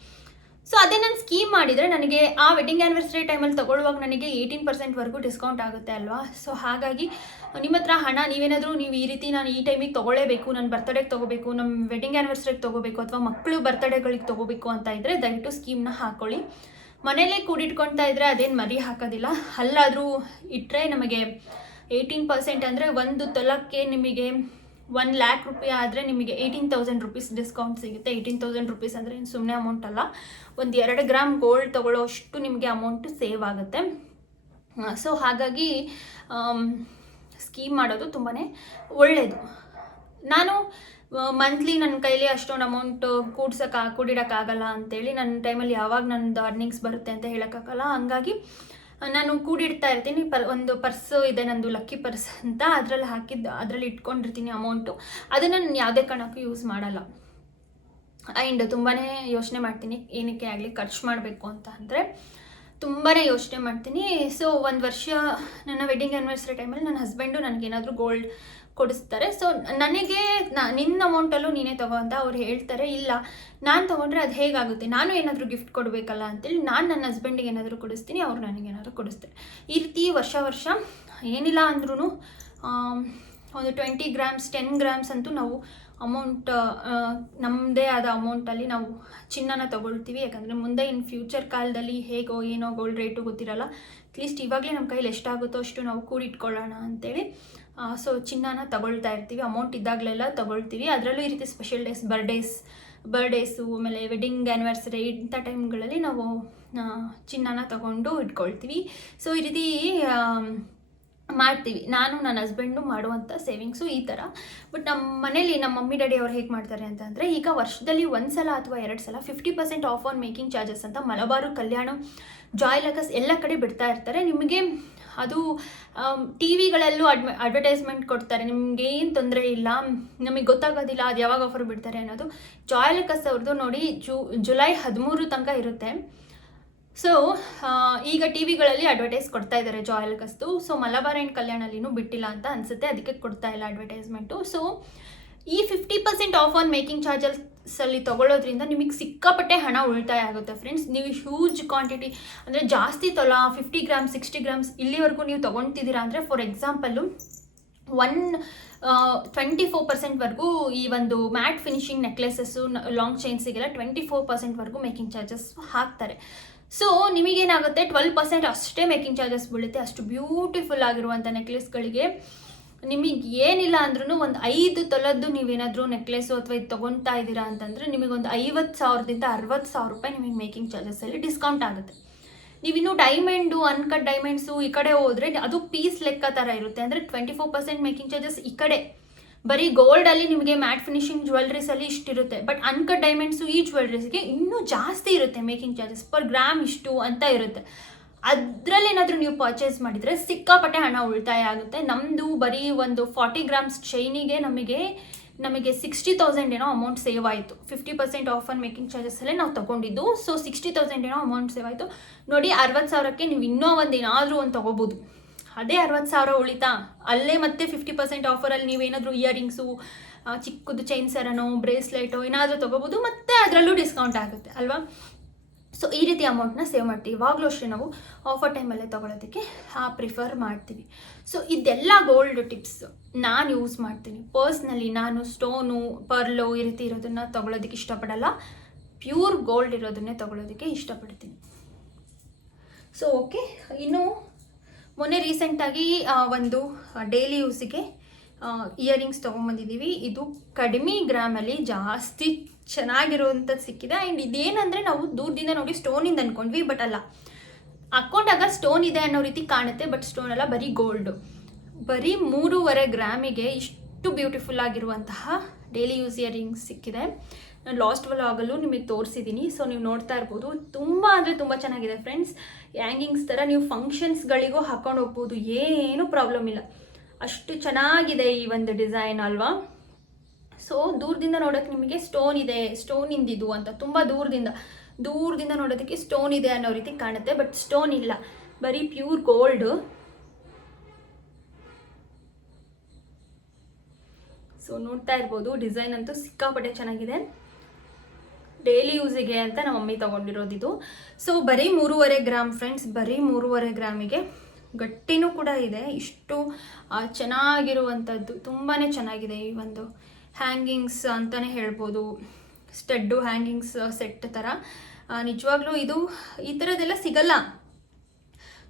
ಸೊ ಅದೇ ನಾನು ಸ್ಕೀಮ್ ಮಾಡಿದರೆ ನನಗೆ ಆ ವೆಡ್ಡಿಂಗ್ ಆ್ಯನಿವರ್ಸರಿ ಟೈಮಲ್ಲಿ ತೊಗೊಳ್ಳುವಾಗ ನನಗೆ 18% ಡಿಸ್ಕೌಂಟ್ ಆಗುತ್ತೆ ಅಲ್ವಾ. ಸೊ ಹಾಗಾಗಿ ನಿಮ್ಮ ಹತ್ರ ಹಣ ನೀವು ಈ ರೀತಿ ನಾನು ಈ ಟೈಮಿಗೆ ತೊಗೊಳ್ಳೇಬೇಕು, ನನ್ನ ಬರ್ತಡೇಗೆ ತೊಗೋಬೇಕು, ನಮ್ಮ ವೆಡ್ಡಿಂಗ್ ಆ್ಯನಿವರ್ಸರಿಗೆ ತೊಗೋಬೇಕು, ಅಥವಾ ಮಕ್ಕಳು ಬರ್ತಡೇಗಳಿಗೆ ತೊಗೋಬೇಕು ಅಂತ ಇದ್ದರೆ ದಯವಿಟ್ಟು ಸ್ಕೀಮ್ನ ಹಾಕ್ಕೊಳ್ಳಿ. ಮನೇಲೇ ಕೂಡಿಟ್ಕೊಳ್ತಾ ಇದ್ದರೆ ಅದೇನು ಮರಿ ಹಾಕೋದಿಲ್ಲ. ಅಲ್ಲಾದರೂ ಇಟ್ಟರೆ ನಮಗೆ 18% ಅಂದರೆ 1 ತೊಲಕ್ಕೆ ನಿಮಗೆ 1 ಲ್ಯಾಕ್ ರೂಪಾಯಿ ಆದರೆ ನಿಮಗೆ 18,000 ರುಪೀಸ್ ಡಿಸ್ಕೌಂಟ್ ಸಿಗುತ್ತೆ. 18,000 ರುಪೀಸ್ ಅಂದರೆ ಏನು ಸುಮ್ಮನೆ ಅಮೌಂಟ್ ಅಲ್ಲ. 2 ಗ್ರಾಮ್ ಗೋಲ್ಡ್ ತೊಗೊಳ್ಳೋ ಅಷ್ಟು ನಿಮಗೆ ಅಮೌಂಟು ಸೇವ್ ಆಗುತ್ತೆ. ಸೊ ಹಾಗಾಗಿ ಸ್ಕೀಮ್ ಮಾಡೋದು ತುಂಬಾ ಒಳ್ಳೆಯದು. ನಾನು ಮಂತ್ಲಿ ನನ್ನ ಕೈಲಿ ಅಷ್ಟೊಂದು ಅಮೌಂಟ್ ಕೂಡಿಡೋಕ್ಕಾಗಲ್ಲ ಅಂತೇಳಿ, ನನ್ನ ಟೈಮಲ್ಲಿ ಯಾವಾಗ ನನ್ನದು ಅರ್ನಿಂಗ್ಸ್ ಬರುತ್ತೆ ಅಂತ ಹೇಳೋಕ್ಕಾಗಲ್ಲ. ಹಂಗಾಗಿ ನಾನು ಕೂಡಿಡ್ತಾ ಇರ್ತೀನಿ. ಒಂದು ಪರ್ಸು ಇದೆ ನಂದು, ಲಕ್ಕಿ ಪರ್ಸ್ ಅಂತ, ಅದರಲ್ಲಿ ಇಟ್ಕೊಂಡಿರ್ತೀನಿ ಅಮೌಂಟು. ಅದನ್ನು ನಾನು ಯಾವುದೇ ಕಾರಣಕ್ಕೂ ಯೂಸ್ ಮಾಡಲ್ಲ. ಆ್ಯಂಡ್ ತುಂಬಾ ಯೋಚನೆ ಮಾಡ್ತೀನಿ ಏನಕ್ಕೆ ಆಗಲಿ ಖರ್ಚು ಮಾಡಬೇಕು ಅಂತ ಅಂದರೆ ತುಂಬಾ ಯೋಚನೆ ಮಾಡ್ತೀನಿ. ಸೊ 1 ವರ್ಷ ನನ್ನ ವೆಡ್ಡಿಂಗ್ ಆ್ಯನಿವರ್ಸರಿ ಟೈಮಲ್ಲಿ ನನ್ನ ಹಸ್ಬೆಂಡು ನನಗೇನಾದರೂ ಗೋಲ್ಡ್ ಕೊಡಿಸ್ತಾರೆ. ಸೊ ನನಗೆ ನಿನ್ನ ಅಮೌಂಟಲ್ಲೂ ನೀನೇ ತಗೋ ಅಂತ ಅವ್ರು ಹೇಳ್ತಾರೆ. ಇಲ್ಲ, ನಾನು ತೊಗೊಂಡ್ರೆ ಅದು ಹೇಗಾಗುತ್ತೆ, ನಾನು ಏನಾದರೂ ಗಿಫ್ಟ್ ಕೊಡಬೇಕಲ್ಲ ಅಂತೇಳಿ ನಾನು ನನ್ನ ಹಸ್ಬೆಂಡಿಗೆ ಏನಾದರೂ ಕೊಡಿಸ್ತೀನಿ, ಅವ್ರು ನನಗೇನಾದರೂ ಕೊಡಿಸ್ತಾರೆ. ಈ ರೀತಿ ವರ್ಷ ಏನಿಲ್ಲ ಅಂದ್ರೂ ಒಂದು 20 ಗ್ರಾಮ್ಸ್ 10 ಗ್ರಾಮ್ಸ್ ಅಂತೂ ನಾವು ಅಮೌಂಟ್ ನಮ್ಮದೇ ಆದ ಅಮೌಂಟಲ್ಲಿ ನಾವು ಚಿನ್ನನ ತೊಗೊಳ್ತೀವಿ. ಯಾಕಂದರೆ ಮುಂದೆ ಇನ್ ಫ್ಯೂಚರ್ ಕಾಲದಲ್ಲಿ ಹೇಗೋ ಏನೋ ಗೋಲ್ಡ್ ರೇಟು ಗೊತ್ತಿರಲ್ಲ. ಅಟ್ಲೀಸ್ಟ್ ಇವಾಗಲೇ ನಮ್ಮ ಕೈಲಿ ಎಷ್ಟಾಗುತ್ತೋ ಅಷ್ಟು ನಾವು ಕೂಡಿಟ್ಕೊಳ್ಳೋಣ ಅಂತೇಳಿ ಸೊ ಚಿನ್ನನ ತಗೊಳ್ತಾ ಇರ್ತೀವಿ. ಅಮೌಂಟ್ ಇದ್ದಾಗಲೆಲ್ಲ ತೊಗೊಳ್ತೀವಿ. ಅದರಲ್ಲೂ ಈ ರೀತಿ ಸ್ಪೆಷಲ್ ಡೇಸ್, ಬರ್ಡೇಸು, ಆಮೇಲೆ ವೆಡ್ಡಿಂಗ್ ಆ್ಯನಿವರ್ಸರಿ ಇಂಥ ಟೈಮ್ಗಳಲ್ಲಿ ನಾವು ಚಿನ್ನನ ತಗೊಂಡು ಇಟ್ಕೊಳ್ತೀವಿ. ಸೊ ಈ ರೀತಿ ಮಾಡ್ತೀವಿ. ನಾನು ನನ್ನ ಹಸ್ಬೆಂಡು ಮಾಡುವಂಥ ಸೇವಿಂಗ್ಸು ಈ ಥರ. ಬಟ್ ನಮ್ಮ ಮನೇಲಿ ನಮ್ಮ ಮಮ್ಮಿ ಡ್ಯಾಡಿ ಅವ್ರು ಹೇಗೆ ಮಾಡ್ತಾರೆ ಅಂತಂದರೆ, ಈಗ ವರ್ಷದಲ್ಲಿ 1 ಸಲ ಅಥವಾ 2 ಸಲ 50% ಆಫ್ ಆನ್ ಮೇಕಿಂಗ್ ಚಾರ್ಜಸ್ ಅಂತ ಮಲಬಾರು, ಕಲ್ಯಾಣ, ಜಾಯ್ ಲಕಸ್ ಎಲ್ಲ ಕಡೆ ಬಿಡ್ತಾ ಇರ್ತಾರೆ. ನಿಮಗೆ ಅದು ಟಿ ವಿಗಳಲ್ಲೂ ಅಡ್ವರ್ಟೈಸ್ಮೆಂಟ್ ಕೊಡ್ತಾರೆ. ನಿಮ್ಗೆ ಏನು ತೊಂದರೆ ಇಲ್ಲ, ನಮಗೆ ಗೊತ್ತಾಗೋದಿಲ್ಲ ಅದು ಯಾವಾಗ ಆಫರ್ ಬಿಡ್ತಾರೆ ಅನ್ನೋದು. ಜಾಯ್ ಲಕಸ್ ಅವ್ರದ್ದು ನೋಡಿ ಜುಲೈ 13 ತನಕ ಇರುತ್ತೆ. ಸೊ ಈಗ ಟಿ ವಿಗಳಲ್ಲಿ ಅಡ್ವರ್ಟೈಸ್ ಕೊಡ್ತಾ ಇದ್ದಾರೆ ಜಾಯ್ ಲಕಸ್ದು. ಸೊ ಮಲಬಾರ್ ಆ್ಯಂಡ್ ಕಲ್ಯಾಣಲ್ಲಿನೂ ಬಿಟ್ಟಿಲ್ಲ ಅಂತ ಅನಿಸುತ್ತೆ, ಅದಕ್ಕೆ ಕೊಡ್ತಾ ಇಲ್ಲ ಅಡ್ವರ್ಟೈಸ್ಮೆಂಟು. ಸೊ ಈ 50% ಆಫ್ ಆನ್ ಮೇಕಿಂಗ್ ಚಾರ್ಜಸಲ್ಲಿ ತೊಗೊಳ್ಳೋದ್ರಿಂದ ನಿಮಗೆ ಸಿಕ್ಕಾಪಟ್ಟೆ ಹಣ ಉಳಿತಾಯ ಆಗುತ್ತೆ ಫ್ರೆಂಡ್ಸ್. ನೀವು ಹ್ಯೂಜ್ ಕ್ವಾಂಟಿಟಿ ಅಂದರೆ ಜಾಸ್ತಿ 50 ಗ್ರಾಮ್ಸ್ 60 ಗ್ರಾಮ್ಸ್ ಇಲ್ಲಿವರೆಗೂ ನೀವು ತೊಗೊಳ್ತಿದ್ದೀರಾ ಅಂದರೆ, ಫಾರ್ ಎಕ್ಸಾಂಪಲ್ಲು 24%ವರೆಗೂ ಈ ಒಂದು ಮ್ಯಾಟ್ ಫಿನಿಶಿಂಗ್ ನೆಕ್ಲೆಸಸ್ಸು, ಲಾಂಗ್ ಚೈನ್ಸಿಗೆಲ್ಲ 24%ವರೆಗೂ ಮೇಕಿಂಗ್ ಚಾರ್ಜಸ್ ಹಾಕ್ತಾರೆ. ಸೊ ನಿಮಗೇನಾಗುತ್ತೆ 12% ಅಷ್ಟೇ ಮೇಕಿಂಗ್ ಚಾರ್ಜಸ್ ಬೀಳುತ್ತೆ. ಅಷ್ಟು ಬ್ಯೂಟಿಫುಲ್ ಆಗಿರುವಂಥ ನೆಕ್ಲೆಸ್ಗಳಿಗೆ ನಿಮಗೆ ಏನಿಲ್ಲ ಅಂದ್ರೂ ಒಂದು 5 ತೊಲದ್ದು ನೀವೇನಾದರೂ ನೆಕ್ಲೆಸು ಅಥವಾ ಇದು ತೊಗೊತಾ ಇದ್ದೀರಾ ಅಂತಂದರೆ ನಿಮಗೊಂದು 50,000ದಿಂದ 60,000 ರೂಪಾಯಿ ನಿಮಗೆ ಮೇಕಿಂಗ್ ಚಾರ್ಜಸ್ಸಲ್ಲಿ ಡಿಸ್ಕೌಂಟ್ ಆಗುತ್ತೆ. ನೀವಿನ್ನೂ ಡೈಮಂಡು, ಅನ್ಕಟ್ ಡೈಮಂಡ್ಸು ಈ ಕಡೆ ಹೋದರೆ ಅದು ಪೀಸ್ ಲೆಕ್ಕ ಥರ ಇರುತ್ತೆ. ಅಂದರೆ 24% ಮೇಕಿಂಗ್ ಚಾರ್ಜಸ್ ಈ ಕಡೆ. ಬರೀ ಗೋಲ್ಡಲ್ಲಿ ನಿಮಗೆ ಮ್ಯಾಟ್ ಫಿನಿಶಿಂಗ್ ಜ್ಯುವೆಲ್ರೀಸಲ್ಲಿ ಇಷ್ಟಿರುತ್ತೆ. ಬಟ್ ಅನ್ಕಟ್ ಡೈಮಂಡ್ಸು ಈ ಜ್ಯುವೆಲ್ರೀಸ್ಗೆ ಇನ್ನೂ ಜಾಸ್ತಿ ಇರುತ್ತೆ ಮೇಕಿಂಗ್ ಚಾರ್ಜಸ್. ಪರ್ ಗ್ರಾಮ್ ಇಷ್ಟು ಅಂತ ಇರುತ್ತೆ. ಅದರಲ್ಲಿ ಏನಾದರೂ ನೀವು ಪರ್ಚೇಸ್ ಮಾಡಿದರೆ ಸಿಕ್ಕಾಪಟ್ಟೆ ಹಣ ಉಳಿತಾಯ ಆಗುತ್ತೆ. ನಮ್ಮದು ಬರೀ ಒಂದು 40 ಗ್ರಾಮ್ಸ್ ಚೈನಿಗೆ ನಮಗೆ 60,000 ಏನೋ ಅಮೌಂಟ್ ಸೇವ್ ಆಯಿತು. 50% ಆಫ್ ಆನ್ ಮೇಕಿಂಗ್ ಚಾರ್ಜಸ್ಸಲ್ಲೇ ನಾವು ತೊಗೊಂಡಿದ್ದು. ಸೊ 60,000 ಏನೋ ಅಮೌಂಟ್ ಸೇವ್ ಆಯಿತು ನೋಡಿ. 60,000ಕ್ಕೆ ನೀವು ಇನ್ನೂ ಏನಾದರೂ ಒಂದು ತೊಗೋಬೋದು. ಅದೇ 60,000 ಉಳಿತಾ, ಅಲ್ಲೇ ಮತ್ತೆ 50% ಆಫರಲ್ಲಿ ನೀವೇನಾದರೂ ಇಯರಿಂಗ್ಸು, ಚಿಕ್ಕದು ಚೈನ್ ಸರನೋ, ಬ್ರೇಸ್ಲೆಟೋ ಏನಾದರೂ ತೊಗೋಬೋದು. ಮತ್ತು ಅದರಲ್ಲೂ ಡಿಸ್ಕೌಂಟ್ ಆಗುತ್ತೆ ಅಲ್ವಾ. ಸೊ ಈ ರೀತಿ ಅಮೌಂಟ್ನ ಸೇವ್ ಮಾಡ್ತೀವಿ. ಇವಾಗಲೂ ಅಷ್ಟೇ ನಾವು ಆಫರ್ ಟೈಮಲ್ಲೇ ತೊಗೊಳೋದಕ್ಕೆ ಪ್ರಿಫರ್ ಮಾಡ್ತೀವಿ. ಸೊ ಇದೆಲ್ಲ ಗೋಲ್ಡ್ ಟಿಪ್ಸ್ ನಾನು ಯೂಸ್ ಮಾಡ್ತೀನಿ ಪರ್ಸ್ನಲಿ. ನಾನು ಸ್ಟೋನು, ಪರ್ಲು ಈ ರೀತಿ ಇರೋದನ್ನು ತೊಗೊಳೋದಕ್ಕೆ ಇಷ್ಟಪಡಲ್ಲ. ಪ್ಯೂರ್ ಗೋಲ್ಡ್ ಇರೋದನ್ನೇ ತೊಗೊಳೋದಕ್ಕೆ ಇಷ್ಟಪಡ್ತೀನಿ. ಸೊ ಓಕೆ, ಇನ್ನು ಮೊನ್ನೆ ರೀಸೆಂಟಾಗಿ ಒಂದು ಡೈಲಿ ಯೂಸಿಗೆ ಇಯರಿಂಗ್ಸ್ ತೊಗೊಂಬಂದಿದ್ದೀವಿ. ಇದು ಕಡಿಮೆ ಗ್ರಾಮಲ್ಲಿ ಜಾಸ್ತಿ ಚೆನ್ನಾಗಿರುವಂಥದ್ದು ಸಿಕ್ಕಿದೆ. ಆ್ಯಂಡ್ ಇದೇನಂದರೆ ನಾವು ದೂರದಿಂದ ನೋಡಿ ಸ್ಟೋನಿಂದ ಅಂದ್ಕೊಂಡ್ವಿ, ಬಟ್ ಅಲ್ಲ. ಹಾಕ್ಕೊಂಡಾಗ ಸ್ಟೋನ್ ಇದೆ ಅನ್ನೋ ರೀತಿ ಕಾಣುತ್ತೆ, ಬಟ್ ಸ್ಟೋನ್ ಅಲ್ಲ, ಬರೀ ಗೋಲ್ಡು. ಬರೀ 3.5 ಗ್ರಾಮಿಗೆ ಇಷ್ಟು ಬ್ಯೂಟಿಫುಲ್ ಆಗಿರುವಂತಹ ಡೈಲಿ ಯೂಸ್ ಇಯರಿಂಗ್ಸ್ ಸಿಕ್ಕಿದೆ. ನಾನು ಲಾಸ್ಟ್ ವ್ಲಾಗಲ್ಲೂ ನಿಮಗೆ ತೋರಿಸಿದ್ದೀನಿ. ಸೊ ನೀವು ನೋಡ್ತಾ ಇರ್ಬೋದು. ತುಂಬ ಅಂದರೆ ತುಂಬ ಚೆನ್ನಾಗಿದೆ ಫ್ರೆಂಡ್ಸ್. ಹ್ಯಾಂಗಿಂಗ್ಸ್ ಥರ ನೀವು ಫಂಕ್ಷನ್ಸ್ಗಳಿಗೂ ಹಾಕ್ಕೊಂಡು ಹೋಗ್ಬೋದು, ಏನೂ ಪ್ರಾಬ್ಲಮ್ ಇಲ್ಲ. ಅಷ್ಟು ಚೆನ್ನಾಗಿದೆ ಈ ಒಂದು ಡಿಸೈನ್ ಅಲ್ವಾ. ಸೊ ದೂರದಿಂದ ನೋಡೋಕ್ಕೆ ನಿಮಗೆ ಸ್ಟೋನ್ ಇದೆ, ಸ್ಟೋನಿಂದಿದು ಅಂತ ತುಂಬ ದೂರದಿಂದ ದೂರದಿಂದ ನೋಡೋದಕ್ಕೆ ಸ್ಟೋನ್ ಇದೆ ಅನ್ನೋ ರೀತಿ ಕಾಣುತ್ತೆ, ಬಟ್ ಸ್ಟೋನ್ ಇಲ್ಲ, ಬರೀ ಪ್ಯೂರ್ ಗೋಲ್ಡ್. ಸೊ ನೋಡ್ತಾ ಇರ್ಬೋದು, ಡಿಸೈನ್ ಅಂತೂ ಸಿಕ್ಕಾಪಟ್ಟೆ ಚೆನ್ನಾಗಿದೆ. ಡೈಲಿ ಯೂಸಿಗೆ ಅಂತ ನಮ್ಮ ಮಮ್ಮಿ ತೊಗೊಂಡಿರೋದಿದು. ಸೊ ಬರೀ 3.5 ಗ್ರಾಮ್ ಫ್ರೆಂಡ್ಸ್, ಬರೀ 3.5 ಗ್ರಾಮಿಗೆ ಗಟ್ಟಿನೂ ಕೂಡ ಇದೆ. ಇಷ್ಟು ಚೆನ್ನಾಗಿರುವಂಥದ್ದು, ತುಂಬಾ ಚೆನ್ನಾಗಿದೆ. ಈ ಒಂದು ಹ್ಯಾಂಗಿಂಗ್ಸ್ ಅಂತಲೇ ಹೇಳ್ಬೋದು, ಸ್ಟಡ್ಡು ಹ್ಯಾಂಗಿಂಗ್ಸ್ ಸೆಟ್ ಥರ. ನಿಜವಾಗ್ಲೂ ಇದು ಈ ಥರದ್ದೆಲ್ಲ ಸಿಗಲ್ಲ.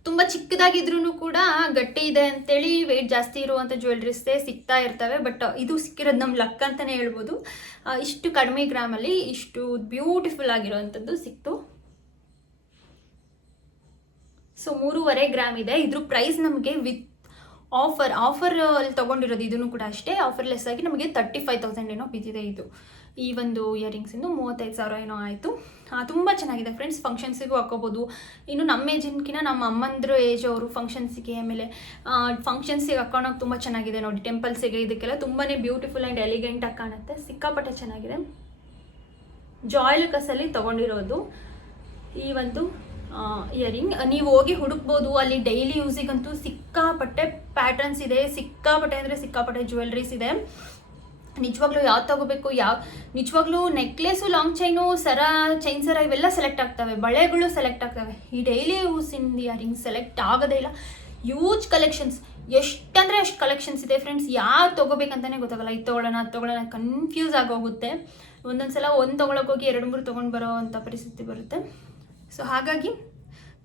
ತುಂಬ ಚಿಕ್ಕದಾಗಿದ್ರೂ ಕೂಡ ಗಟ್ಟಿ ಇದೆ ಅಂತೇಳಿ ವೆಯ್ಟ್ ಜಾಸ್ತಿ ಇರುವಂಥ ಜ್ಯುವೆಲ್ರೀಸೇ ಸಿಗ್ತಾ ಇರ್ತವೆ. ಬಟ್ ಇದು ಸಿಕ್ಕಿರೋದು ನಮ್ಮ ಲಕ್ ಅಂತಲೇ ಹೇಳ್ಬೋದು. ಇಷ್ಟು ಕಡಿಮೆ ಗ್ರಾಮಲ್ಲಿ ಇಷ್ಟು ಬ್ಯೂಟಿಫುಲ್ ಆಗಿರೋವಂಥದ್ದು ಸಿಕ್ತು. ಸೊ 3.5 ಗ್ರಾಮ್ ಇದೆ. ಇದ್ರ ಪ್ರೈಸ್ ನಮಗೆ ವಿತ್ ಆಫರ್ ಅಲ್ಲಿ ತೊಗೊಂಡಿರೋದು. ಇದನ್ನು ಕೂಡ ಅಷ್ಟೇ, ಆಫರ್ಲೆಸ್ ಆಗಿ ನಮಗೆ 35,000 ಏನೋ ಬಿದ್ದಿದೆ. ಇದು ಈ ಒಂದು ಇಯರಿಂಗ್ಸಿಂದು 35,000 ಏನೋ ಆಯಿತು. ತುಂಬ ಚೆನ್ನಾಗಿದೆ ಫ್ರೆಂಡ್ಸ್, ಫಂಕ್ಷನ್ಸಿಗೂ ಹಾಕೋಬೋದು. ಇನ್ನು ನಮ್ಮ ಏಜಿನ್ಕಿನ ನಮ್ಮ ಅಮ್ಮಂದ್ರ ಏಜ್ ಅವರು ಫಂಕ್ಷನ್ಸಿಗೆ, ಆಮೇಲೆ ಫಂಕ್ಷನ್ಸಿಗೆ ಹಾಕೋಣಕ್ಕೆ ತುಂಬ ಚೆನ್ನಾಗಿದೆ ನೋಡಿ. ಟೆಂಪಲ್ಸಿಗೆ ಇದಕ್ಕೆಲ್ಲ ತುಂಬಾ ಬ್ಯೂಟಿಫುಲ್ ಆ್ಯಂಡ್ ಎಲಿಗೆಂಟಾಗಿ ಕಾಣುತ್ತೆ, ಸಿಕ್ಕಾಪಟ್ಟೆ ಚೆನ್ನಾಗಿದೆ. ಜಾಯ್ಲುಕಸಲ್ಲಿ ತೊಗೊಂಡಿರೋದು ಈ ಒಂದು ಇಯರಿಂಗ್. ನೀವು ಹೋಗಿ ಹುಡುಕ್ಬೋದು, ಅಲ್ಲಿ ಡೈಲಿ ಯೂಸಿಗಂತೂ ಸಿಕ್ಕಾಪಟ್ಟೆ ಪ್ಯಾಟರ್ನ್ಸ್ ಇದೆ, ಸಿಕ್ಕಾಪಟ್ಟೆ ಅಂದರೆ ಸಿಕ್ಕಾಪಟ್ಟೆ ಜ್ಯುವೆಲ್ರೀಸ್ ಇದೆ. ನಿಜವಾಗ್ಲೂ ಯಾವ್ದು ತೊಗೋಬೇಕು, ನಿಜವಾಗ್ಲೂ ನೆಕ್ಲೆಸು, ಲಾಂಗ್ ಚೈನು, ಚೈನ್ ಸರ ಇವೆಲ್ಲ ಸೆಲೆಕ್ಟ್ ಆಗ್ತವೆ, ಬಳೆಗಳು ಸೆಲೆಕ್ಟ್ ಆಗ್ತವೆ. ಈ ಡೈಲಿ ಯೂಸಿನ ಇಯರಿಂಗ್ ಸೆಲೆಕ್ಟ್ ಆಗೋದೇ ಇಲ್ಲ. ಯೂಜ್ ಕಲೆಕ್ಷನ್ಸ್, ಎಷ್ಟಂದರೆ ಅಷ್ಟು ಕಲೆಕ್ಷನ್ಸ್ ಇದೆ ಫ್ರೆಂಡ್ಸ್. ಯಾರು ತೊಗೋಬೇಕಂತಲೇ ಗೊತ್ತಾಗಲ್ಲ. ಇದು ತೊಗೊಳ್ಳೋಣ ಕನ್ಫ್ಯೂಸ್ ಆಗೋಗುತ್ತೆ. ಒಂದೊಂದು ಸಲ ಒಂದು ತೊಗೊಳಕ್ಕೋಗಿ 2-3 ತೊಗೊಂಡು ಬರೋ ಅಂಥ ಪರಿಸ್ಥಿತಿ ಬರುತ್ತೆ. ಸೊ ಹಾಗಾಗಿ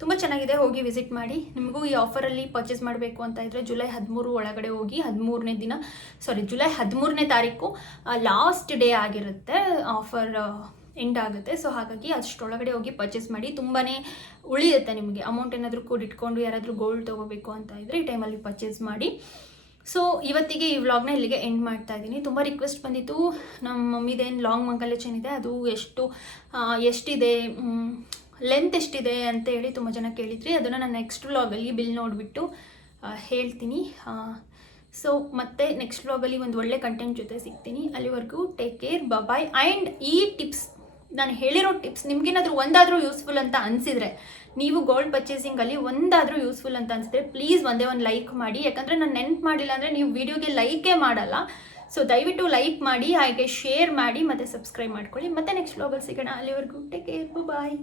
ತುಂಬ ಚೆನ್ನಾಗಿದೆ, ಹೋಗಿ ವಿಸಿಟ್ ಮಾಡಿ. ನಿಮಗೂ ಈ ಆಫರಲ್ಲಿ ಪರ್ಚೇಸ್ ಮಾಡಬೇಕು ಅಂತ ಇದ್ದರೆ ಜುಲೈ 13 ಒಳಗಡೆ ಹೋಗಿ, ಜುಲೈ 13ನೇ ತಾರೀಕು ಲಾಸ್ಟ್ ಡೇ ಆಗಿರುತ್ತೆ, ಆಫರ್ ಎಂಡ್ ಆಗುತ್ತೆ. ಸೊ ಹಾಗಾಗಿ ಅಷ್ಟರೊಳಗಡೆ ಹೋಗಿ ಪರ್ಚೇಸ್ ಮಾಡಿ, ತುಂಬಾ ಉಳಿಯುತ್ತೆ ನಿಮಗೆ. ಅಮೌಂಟ್ ಏನಾದರೂ ಕೂಡ ಇಟ್ಕೊಂಡು ಯಾರಾದರೂ ಗೋಲ್ಡ್ ತೊಗೋಬೇಕು ಅಂತ ಇದ್ದರೆ ಈ ಟೈಮಲ್ಲಿ ಪರ್ಚೇಸ್ ಮಾಡಿ. ಸೊ ಇವತ್ತಿಗೆ ಈ ವ್ಲಾಗ್ನ ಇಲ್ಲಿಗೆ ಎಂಡ್ ಮಾಡ್ತಾ ಇದ್ದೀನಿ. ತುಂಬ ರಿಕ್ವೆಸ್ಟ್ ಬಂದಿತ್ತು, ನಮ್ಮ ಮಮ್ಮಿದೇನು ಲಾಂಗ್ ಮಂಗಲ್ಯ ಚೈನ್ ಇದೆ, ಅದು ಎಷ್ಟಿದೆ, ಲೆಂತ್ ಎಷ್ಟಿದೆ ಅಂತ ಹೇಳಿ ತುಂಬ ಜನ ಕೇಳಿದ್ರಿ. ಅದನ್ನು ನಾನು ನೆಕ್ಸ್ಟ್ ವ್ಲಾಗಲ್ಲಿ ಬಿಲ್ ನೋಡಿಬಿಟ್ಟು ಹೇಳ್ತೀನಿ. ಸೊ ಮತ್ತೆ ನೆಕ್ಸ್ಟ್ ವ್ಲಾಗಲ್ಲಿ ಒಂದು ಒಳ್ಳೆ ಕಂಟೆಂಟ್ ಜೊತೆ ಸಿಗ್ತೀನಿ. ಅಲ್ಲಿವರೆಗೂ ಟೇಕ್ ಕೇರ್, ಬಾಯ್. ಆ್ಯಂಡ್ ಈ ಟಿಪ್ಸ್, ನಾನು ಹೇಳಿರೋ ಟಿಪ್ಸ್ ನಿಮಗೇನಾದರೂ ಒಂದಾದರೂ ಯೂಸ್ಫುಲ್ ಅಂತ ಅನಿಸಿದರೆ, ನೀವು ಗೋಲ್ಡ್ ಪರ್ಚೇಸಿಂಗಲ್ಲಿ ಒಂದಾದರೂ ಯೂಸ್ಫುಲ್ ಅಂತ ಅನಿಸಿದ್ರೆ ಪ್ಲೀಸ್ ಒಂದೇ ಒಂದು ಲೈಕ್ ಮಾಡಿ. ಯಾಕಂದರೆ ನಾನು ನೆನ್ಪು ಮಾಡಿಲ್ಲ ಅಂದರೆ ನೀವು ವಿಡಿಯೋಗೆ ಲೈಕೇ ಮಾಡಲ್ಲ. ಸೊ ದಯವಿಟ್ಟು ಲೈಕ್ ಮಾಡಿ, ಹಾಗೆ ಶೇರ್ ಮಾಡಿ, ಮತ್ತು ಸಬ್ಸ್ಕ್ರೈಬ್ ಮಾಡ್ಕೊಳ್ಳಿ. ಮತ್ತೆ ನೆಕ್ಸ್ಟ್ ವ್ಲಾಗಲ್ಲಿ ಸಿಗೋಣ. ಅಲ್ಲಿವರೆಗೂ ಟೇಕ್ ಕೇರ್, ಬಾಯ್.